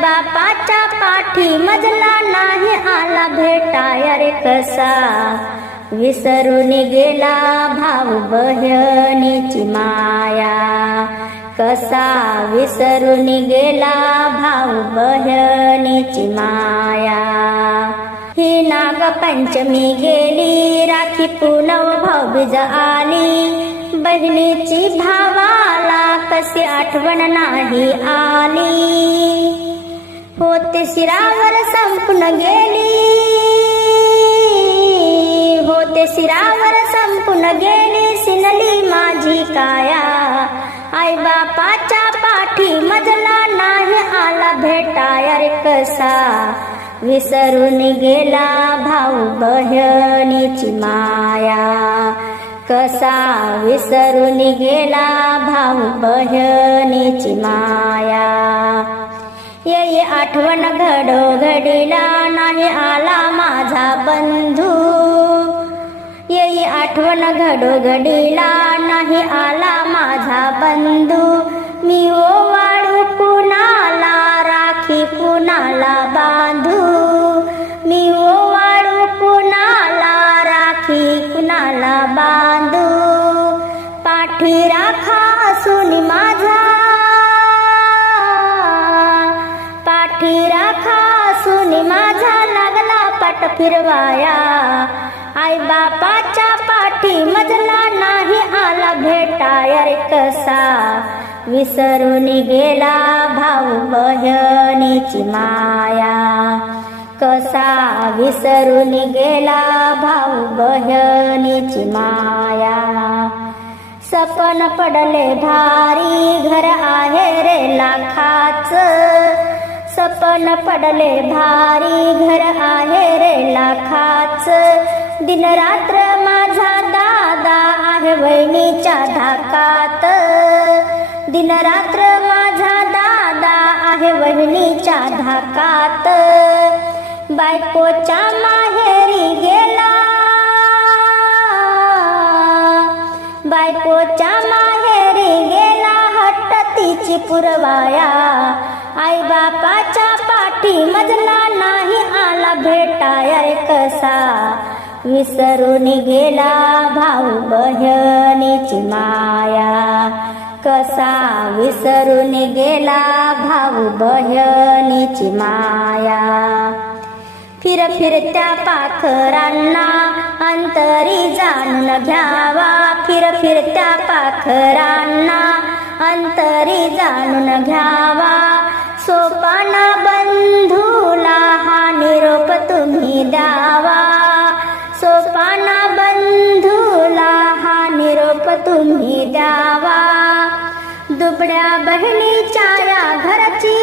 बापाच्या पाठी मजला नाही आला भेटाया रे कसा? विसरून गेला भाऊ बहिणीची माया. कसा? विसरून गेला भाऊ बहिणीची माया. ही नागपंचमी गेली राखी पुनव भाऊबीज आली. बहिणीची भावाला कशी आठवण नाही आली. होते शिरावर संपून गेली. होते शिरावर संपून गेली. सिनली माझी काया. आई बापाच्या पाठी मजला नाही आला भेटाया रे कसा. विसरून गेला भाऊ बहिणीची माया. कसा विसरून गेला भाऊ बहिणीची माया. आठवण घडोघडीला नाही आला माझा बंधू. येई आठवण घडोघडीला नाही फिरवाया. आई बापाच्या पाठी मजला नाही आला भेटायर कसा. विसरून गेला भाऊ बहिणीची माया. कसा विसरून गेला भाऊ बहिणीची माया. सपन पडले भारी घर आहे रे लाखाचं. सपन पडले भारी घर आहे रे लाखाच. दिन रात्र माझा दादा आहे वहिनीच्या धाकात. दिन रात्र माझा दादा आहे वहिनीच्या धाकात. बायकोच्या मा तिची पुरवाया. आई बापाच्या पाठी मजला नाही आला भेटाय कसा विसरून गेला भाऊ बहिणीची माया. कसा विसरून गेला भाऊ बहिणीची माया. फिर फिरत्या पाखरांना अंतरी जाणून घ्यावा. फिर फिरत्या पाखरांना अंतरी जाणून घ्यावा. सोपाना बंधूला हा निरोप तुम्ही द्यावा. सोपाना बंधूला हा निरोप तुम्ही द्यावा. दुबड्या बहिणीच्या या घरची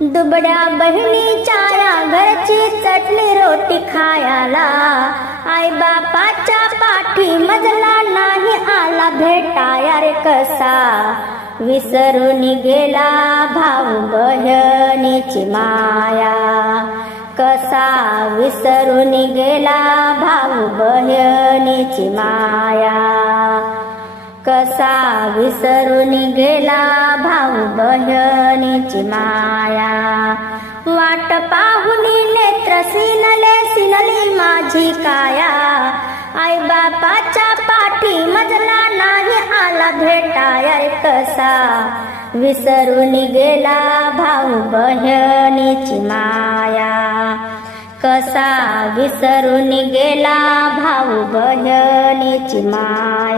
दुबड्या बहिणीच्या या घरची चटणी रोटी खायला आई बापाच्या पाठी मजला नाही आला भेटाया रे कसा? विसरून गेला भाऊ बहिणीची माया. कसा? विसरून गेला भाऊ बहिणीची माया. कसा? विसरून गेला भाऊ बहिणीची माया. वाट पाहुनी नेत्र सिनले सिनली माझी काया. आई बापाच्या पाठी मजला नाही आला भेटाय कसा. विसरून गेला भाऊ बहिणीची माया. कसा विसरून गेला भाऊ बहिणीची माया.